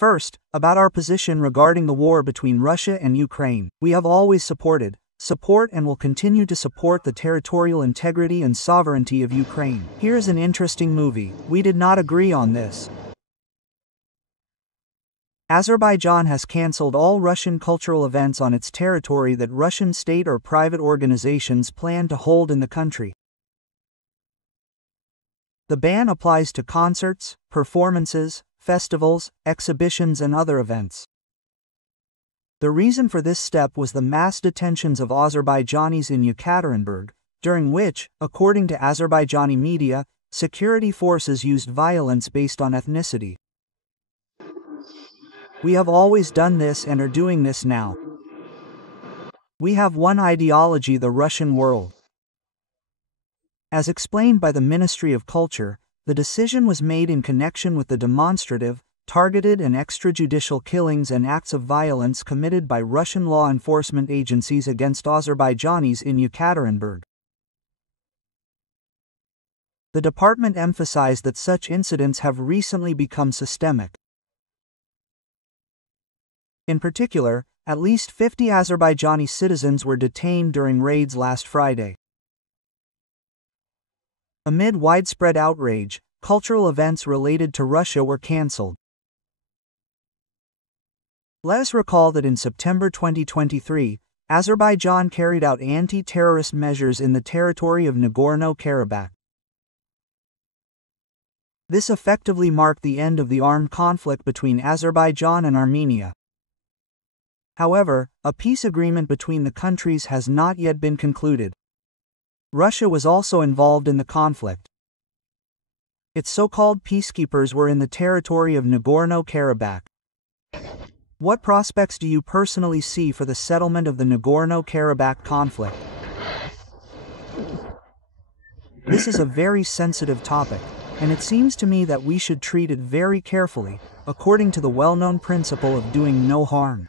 First, about our position regarding the war between Russia and Ukraine. We have always supported, support and will continue to support the territorial integrity and sovereignty of Ukraine. Here's an interesting movie. We did not agree on this. Azerbaijan has cancelled all Russian cultural events on its territory that Russian state or private organizations plan to hold in the country. The ban applies to concerts, performances, festivals, exhibitions and other events. The reason for this step was the mass detentions of Azerbaijanis in Yekaterinburg, during which, according to Azerbaijani media, security forces used violence based on ethnicity. We have always done this and are doing this now. We have one ideology, the Russian world. As explained by the Ministry of Culture, the decision was made in connection with the demonstrative, targeted and extrajudicial killings and acts of violence committed by Russian law enforcement agencies against Azerbaijanis in Yekaterinburg. The department emphasized that such incidents have recently become systemic. In particular, at least 50 Azerbaijani citizens were detained during raids last Friday. Amid widespread outrage, cultural events related to Russia were cancelled. Let us recall that in September 2023, Azerbaijan carried out anti-terrorist measures in the territory of Nagorno-Karabakh. This effectively marked the end of the armed conflict between Azerbaijan and Armenia. However, a peace agreement between the countries has not yet been concluded. Russia was also involved in the conflict. Its so-called peacekeepers were in the territory of Nagorno-Karabakh. What prospects do you personally see for the settlement of the Nagorno-Karabakh conflict? This is a very sensitive topic, and it seems to me that we should treat it very carefully, according to the well-known principle of doing no harm.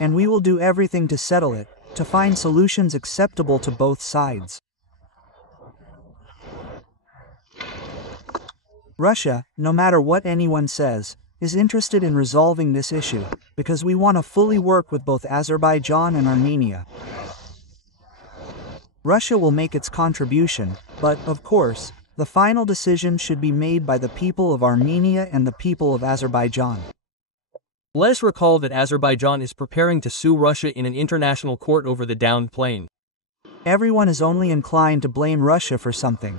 And we will do everything to settle it, to find solutions acceptable to both sides. Russia, no matter what anyone says, is interested in resolving this issue, because we want to fully work with both Azerbaijan and Armenia. Russia will make its contribution, but, of course, the final decision should be made by the people of Armenia and the people of Azerbaijan. Let us recall that Azerbaijan is preparing to sue Russia in an international court over the downed plane. Everyone is only inclined to blame Russia for something.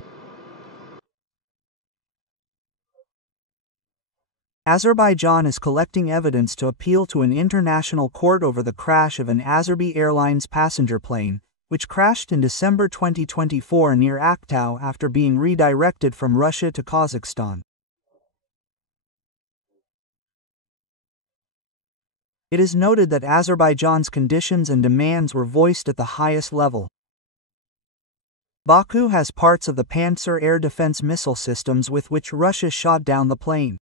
Azerbaijan is collecting evidence to appeal to an international court over the crash of an Azerbaijani Airlines passenger plane, which crashed in December 2024 near Aktau after being redirected from Russia to Kazakhstan. It is noted that Azerbaijan's conditions and demands were voiced at the highest level. Baku has parts of the Pantsir air defense missile systems with which Russia shot down the plane.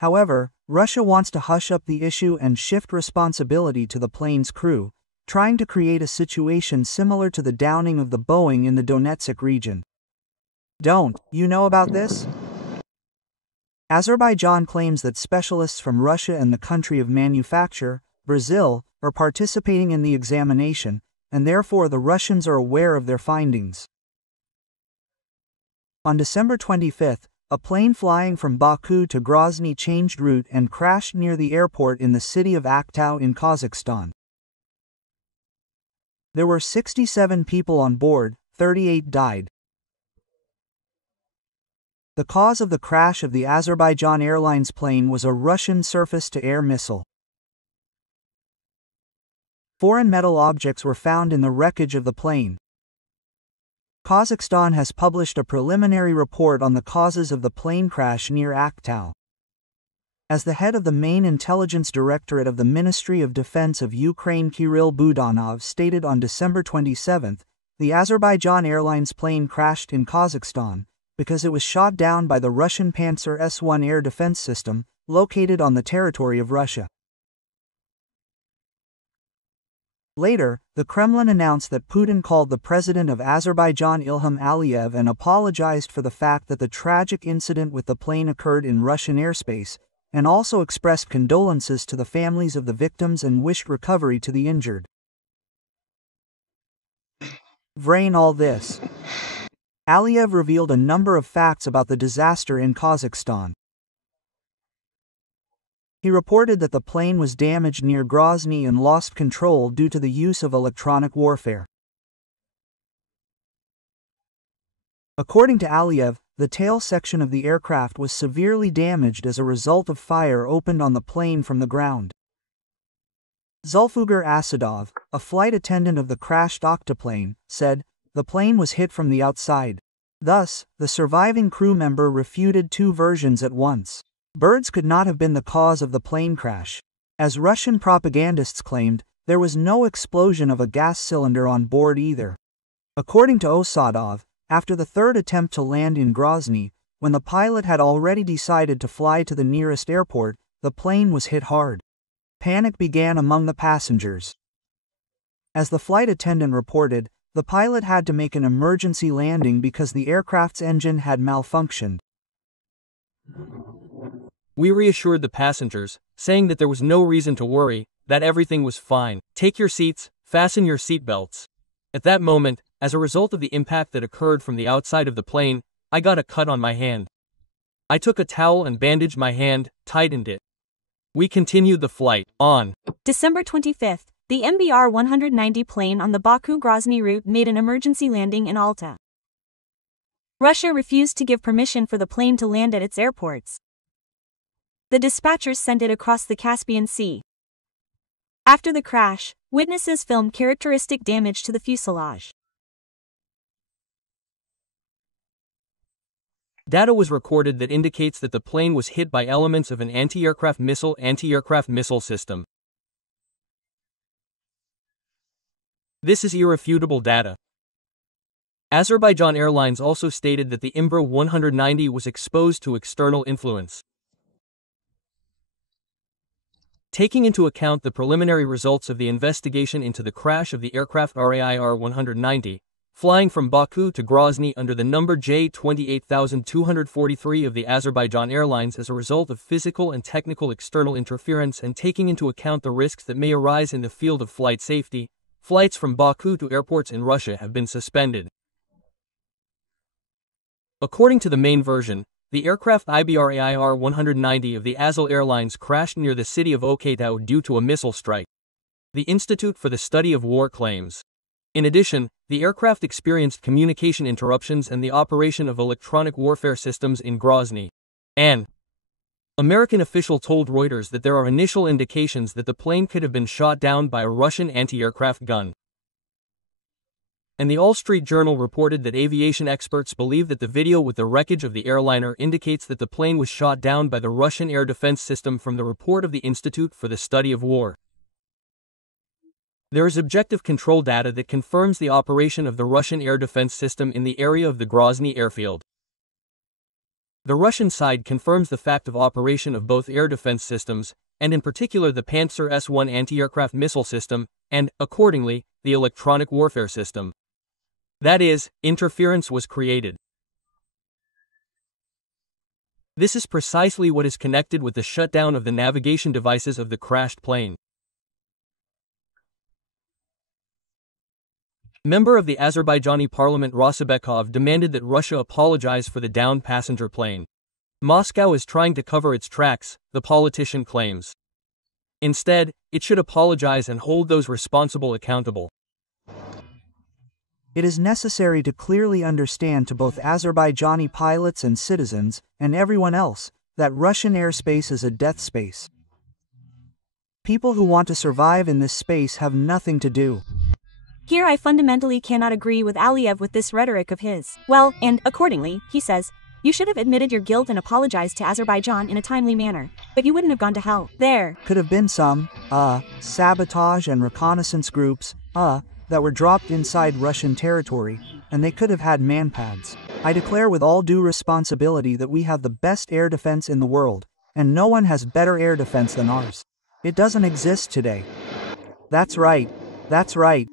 However, Russia wants to hush up the issue and shift responsibility to the plane's crew, trying to create a situation similar to the downing of the Boeing in the Donetsk region. Don't you know about this? Azerbaijan claims that specialists from Russia and the country of manufacture, Brazil, are participating in the examination, and therefore the Russians are aware of their findings. On December 25, a plane flying from Baku to Grozny changed route and crashed near the airport in the city of Aktau in Kazakhstan. There were 67 people on board, 38 died. The cause of the crash of the Azerbaijan Airlines plane was a Russian surface-to-air missile. Foreign metal objects were found in the wreckage of the plane. Kazakhstan has published a preliminary report on the causes of the plane crash near Aktau. As the head of the main intelligence directorate of the Ministry of Defense of Ukraine, Kirill Budanov, stated on December 27, the Azerbaijan Airlines plane crashed in Kazakhstan because it was shot down by the Russian Pantsir S-1 air defense system, located on the territory of Russia. Later, the Kremlin announced that Putin called the president of Azerbaijan Ilham Aliyev and apologized for the fact that the tragic incident with the plane occurred in Russian airspace, and also expressed condolences to the families of the victims and wished recovery to the injured. Vrain all this. Aliyev revealed a number of facts about the disaster in Kazakhstan. He reported that the plane was damaged near Grozny and lost control due to the use of electronic warfare. According to Aliyev, the tail section of the aircraft was severely damaged as a result of fire opened on the plane from the ground. Zulfugar Asadov, a flight attendant of the crashed octoplane, said, "The plane was hit from the outside." Thus, the surviving crew member refuted two versions at once. Birds could not have been the cause of the plane crash. As Russian propagandists claimed, there was no explosion of a gas cylinder on board either. According to Osadov, after the third attempt to land in Grozny, when the pilot had already decided to fly to the nearest airport, the plane was hit hard. Panic began among the passengers. As the flight attendant reported, the pilot had to make an emergency landing because the aircraft's engine had malfunctioned. We reassured the passengers, saying that there was no reason to worry, that everything was fine. Take your seats, fasten your seatbelts. At that moment, as a result of the impact that occurred from the outside of the plane, I got a cut on my hand. I took a towel and bandaged my hand, tightened it. We continued the flight. On December 25th, the MBR-190 plane on the Baku-Grozny route made an emergency landing in Alta. Russia refused to give permission for the plane to land at its airports. The dispatchers sent it across the Caspian Sea. After the crash, witnesses filmed characteristic damage to the fuselage. Data was recorded that indicates that the plane was hit by elements of an anti-aircraft missile system. This is irrefutable data. Azerbaijan Airlines also stated that the MBR-190 was exposed to external influence. Taking into account the preliminary results of the investigation into the crash of the aircraft RAIR-190, flying from Baku to Grozny under the number J28243 of the Azerbaijan Airlines as a result of physical and technical external interference, and taking into account the risks that may arise in the field of flight safety, flights from Baku to airports in Russia have been suspended. According to the main version, the aircraft IBR-AIR-190 of the Azal Airlines crashed near the city of Okatau due to a missile strike. The Institute for the Study of War claims. In addition, the aircraft experienced communication interruptions and the operation of electronic warfare systems in Grozny. An American official told Reuters that there are initial indications that the plane could have been shot down by a Russian anti-aircraft gun. And the Wall Street Journal reported that aviation experts believe that the video with the wreckage of the airliner indicates that the plane was shot down by the Russian air defense system from the report of the Institute for the Study of War. There is objective control data that confirms the operation of the Russian air defense system in the area of the Grozny airfield. The Russian side confirms the fact of operation of both air defense systems, and in particular the Pantsir S-1 anti-aircraft missile system, and, accordingly, the electronic warfare system. That is, interference was created. This is precisely what is connected with the shutdown of the navigation devices of the crashed plane. Member of the Azerbaijani parliament Rasibekov demanded that Russia apologize for the downed passenger plane. Moscow is trying to cover its tracks, the politician claims. Instead, it should apologize and hold those responsible accountable. It is necessary to clearly understand to both Azerbaijani pilots and citizens, and everyone else, that Russian airspace is a death space. People who want to survive in this space have nothing to do. Here I fundamentally cannot agree with Aliyev with this rhetoric of his. Well, and accordingly, he says, you should have admitted your guilt and apologized to Azerbaijan in a timely manner, but you wouldn't have gone to hell. There could have been some, sabotage and reconnaissance groups, that were dropped inside Russian territory, and they could have had manpads. I declare with all due responsibility that we have the best air defense in the world, and no one has better air defense than ours. It doesn't exist today. That's right. That's right,